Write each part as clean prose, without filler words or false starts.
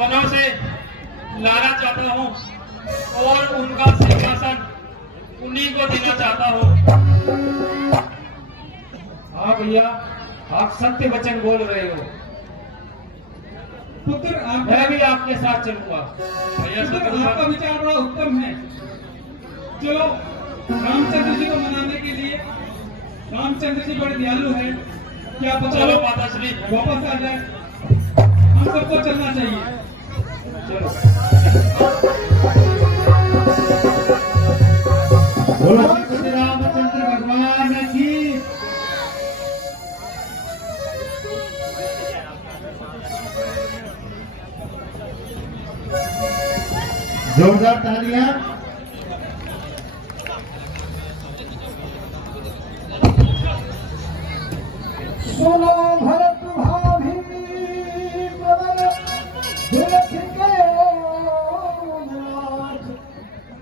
वनों से लाना चाहता हूँ और उनका सिंहासन उन्हीं को देना चाहता हूँ। हाँ भैया, आप सत्य वचन बोल रहे हो। पुत्र मैं भी आपके साथ चलूंगा। भैया आपका विचार बड़ा उत्तम है। चलो, रामचंद्र जी को मनाने के लिए, रामचंद्र जी बड़े दयालु है, क्या पता चलो माताश्री वापस आ जाए। हम सबको चलना चाहिए। चलो। बोलो श्री रामचंद्र भगवान की। जोरदार तालियां। सुनो भरत भाभी प्रबल दुलख के नाथ,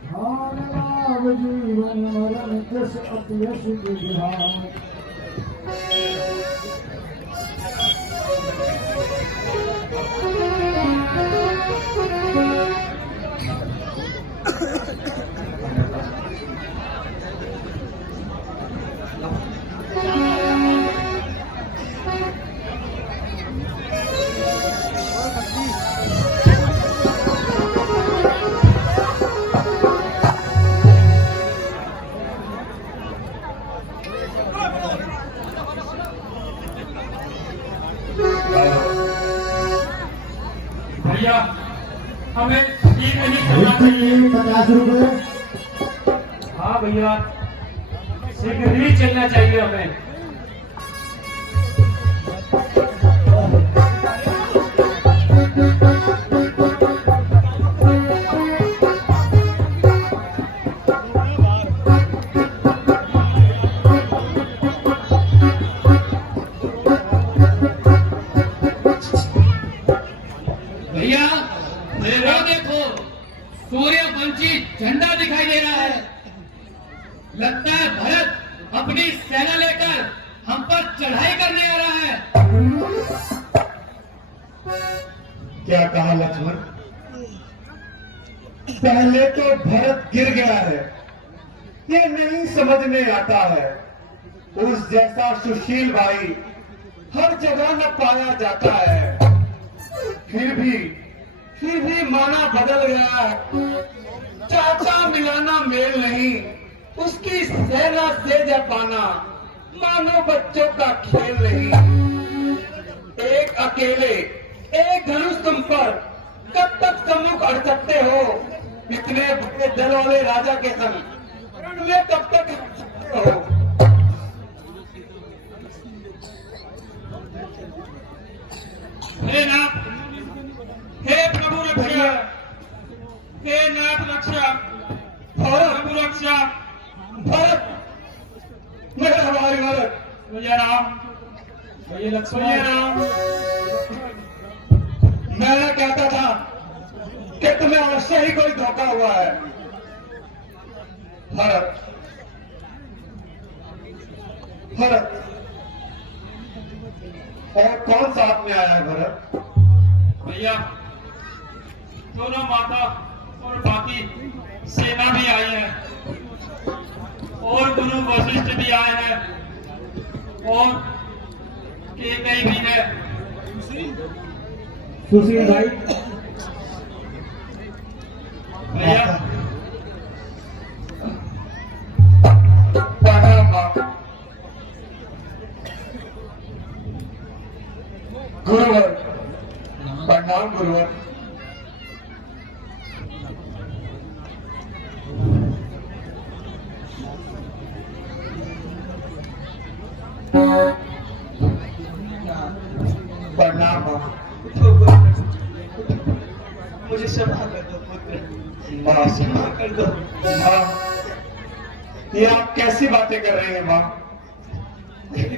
धान लाभ जीवन मरण कृष अपयश विघात। भैया हमें ठीक नहीं करना चाहिए। 50 रुपए। हाँ भैया, शीघ्र ही चलना चाहिए हमें। भैया वो देखो, सूर्यवंशी झंडा दिखाई दे रहा है। लगता है भरत अपनी सेना लेकर हम पर चढ़ाई करने आ रहा है। क्या कहा लक्ष्मण? पहले तो भरत गिर गया है, ये नहीं समझ में आता है। उस जैसा सुशील भाई हर जगह न पाया जाता है। फिर भी माना बदल गया है। चाचा मिलाना मेल नहीं, उसकी सेना से जब पाना मानो बच्चों का खेल नहीं। एक अकेले एक धनुष तुम पर कब तक सम्मुख अड़ सकते हो? इतने बड़े दल वाले राजा के संग रण में कब तक अड़ सकते हो? हे नाथ, हे प्रभु रक्षा, हे नाथ रक्षा, प्रभु रक्षा। भरत, मेरा भाई भरत। भैया राम, भैया भैया लक्ष्मण, राम। मैंने कहता था कि तुम्हें अवश्य ही कोई धोखा हुआ है। भरत, भरत, और कौन साथ में आया है भरत? भैया दोनों माता और बाकी सेना भी आई है और गुरु वशिष्ठ भी आए हैं और केकई भी है। सुशील भाई। भैया प्रणाम मां। गुरुवर, प्रणाम गुरुवर। प्रणाम मां। मुझे क्षमा कर दो पुत्र, मां, क्षमा कर दो। मां, ये आप कैसी बातें कर रही हैं मां?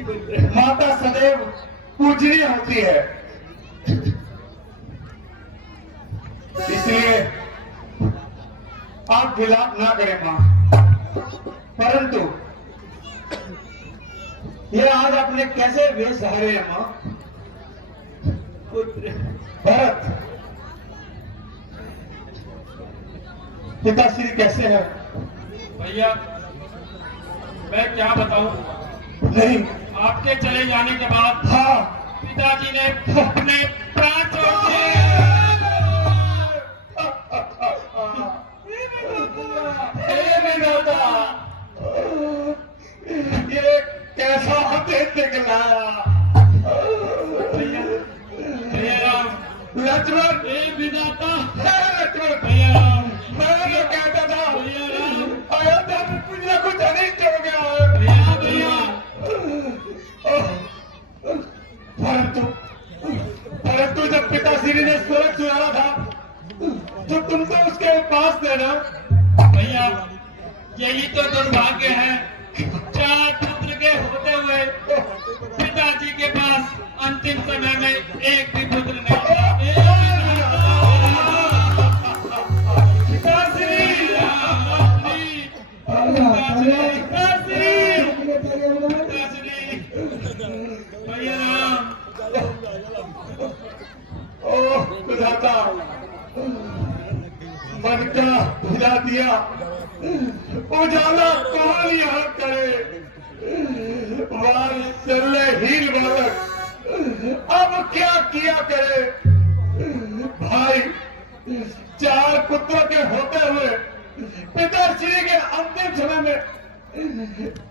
पुत्र, माता सदैव पूजनीय होती है, इसलिए आप विलाप ना करें मां। परंतु ये आज आपने कैसे वेश धारे हैं मां? पुत्र, भरत, पिताश्री कैसे हैं? भैया मैं क्या बताऊं, नहीं। आपके चले जाने के बाद हाँ। पिताजी ने अपने प्राण छोड़ दिए। हे विधाता, ये कैसा देश दिखलाया। भैया राम, लक्ष्मण, हे विधाता, हे लक्ष्मण, भैया राम, मैं तो कहता था भैया राम, अयोध्या में कुछ ना कुछ अनिष्ट हो गया है। भैया भैया परंतु जब पिताश्री ने स्वर्ग सुनाया था तो तुम तो उसके पास थे ना। भैया यही तो दुर्भाग्य है, 4 पुत्र के होते हुए पिताजी के पास अंतिम समय में एक भी पुत्र नहीं था। पिताश्री, भैया राम, ओह विधाता, मन का बुझा दिया, उजाला कौन यहाँ करे। वात्सल्यहीन बालक अब क्या किया करे। भाई, 4 पुत्रों के होते हुए पिताश्री के अंतिम समय में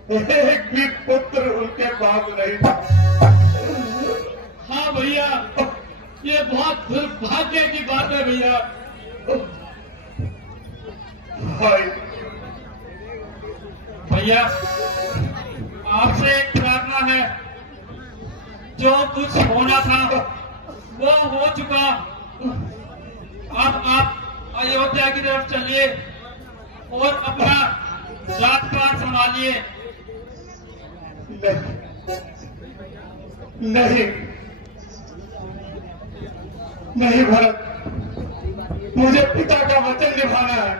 एक भी पुत्र उनके पास नहीं था। हाँ भैया, ये बहुत दुर्भाग्य की बात है भैया। भाई, भैया आपसे एक प्रार्थना है, जो कुछ होना था वो हो चुका। अब आप अयोध्या की तरफ चलिए और अपना जात पात संभालिए। नहीं, नहीं भरत, मुझे पिता का वचन निभाना है।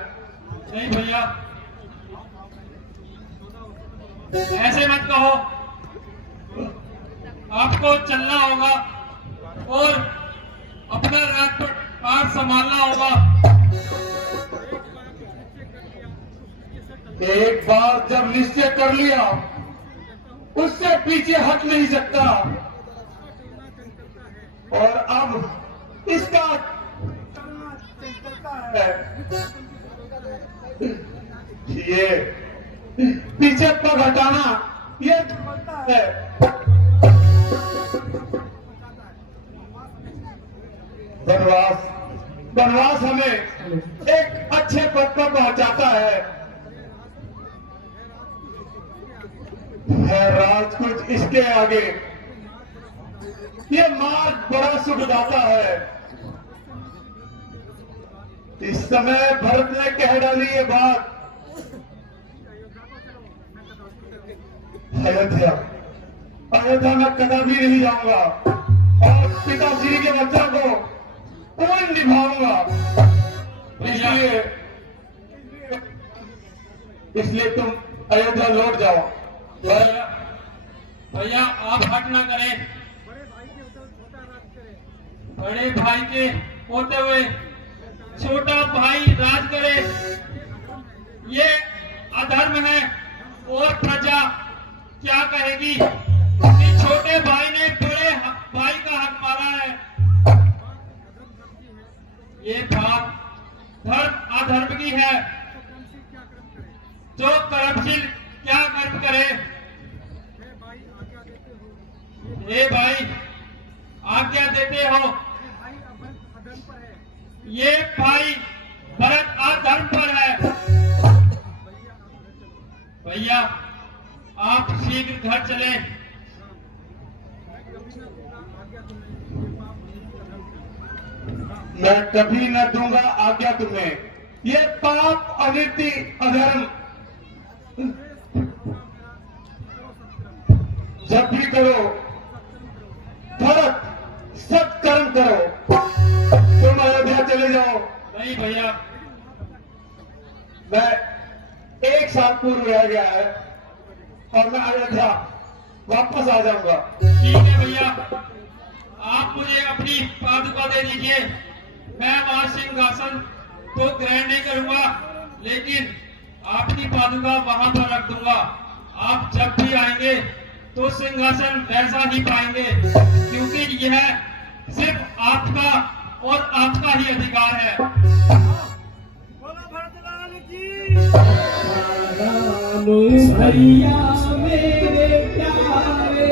नहीं भैया, ऐसे मत कहो, आपको चलना होगा और अपना राजपाट संभालना होगा। एक बार जब निश्चय कर लिया उससे पीछे हट नहीं सकता। और अब इसका ये पीछे पग हटाना ये है। वनवास हमें एक अच्छे पद पर पहुंचाता है। राजकुच इसके आगे ये मार्ग बड़ा सुखदाता है। इस समय भरत ने कह डाली ये बात। अयोध्या, अयोध्या में कभी नहीं जाऊंगा और पिताश्री के वचन को पूर्ण निभाऊंगा। इसलिए तुम अयोध्या लौट जाओ। भैया आप हट ना करें, बड़े भाई के होते हुए छोटा भाई राज करे, ये अधर्म है। और प्रजा क्या कहेगी कि छोटे भाई ने बड़े भाई का हक मारा है। ये बात धर्म अधर्म की है। जो कर्मशील क्या कर्म करे। हे भाई आज्ञा देते हो, ये भाई भरत अधर्म पर है। भैया आप शीघ्र घर चले। मैं कभी न दूंगा आज्ञा तुम्हें। ये पाप, अनिति, अधर्म जब भी करो भरत सत्कर्म करो। तुम अयोध्या चले जाओ। नहीं भैया, मैं 1 साल पूर्व रह गया है और मैं अयोध्या वापस आ जाऊंगा। ठीक है भैया, आप मुझे अपनी पादुका दे दीजिए। मैं वहां सिंहासन तो ग्रहण नहीं करूंगा, लेकिन आपकी पादुका वहां पर रख दूंगा। आप जब भी आएंगे तो सिंहासन वैसा ही पाएंगे, क्योंकि यह सिर्फ आपका और आपका ही अधिकार है। भैया मेरे प्यारे,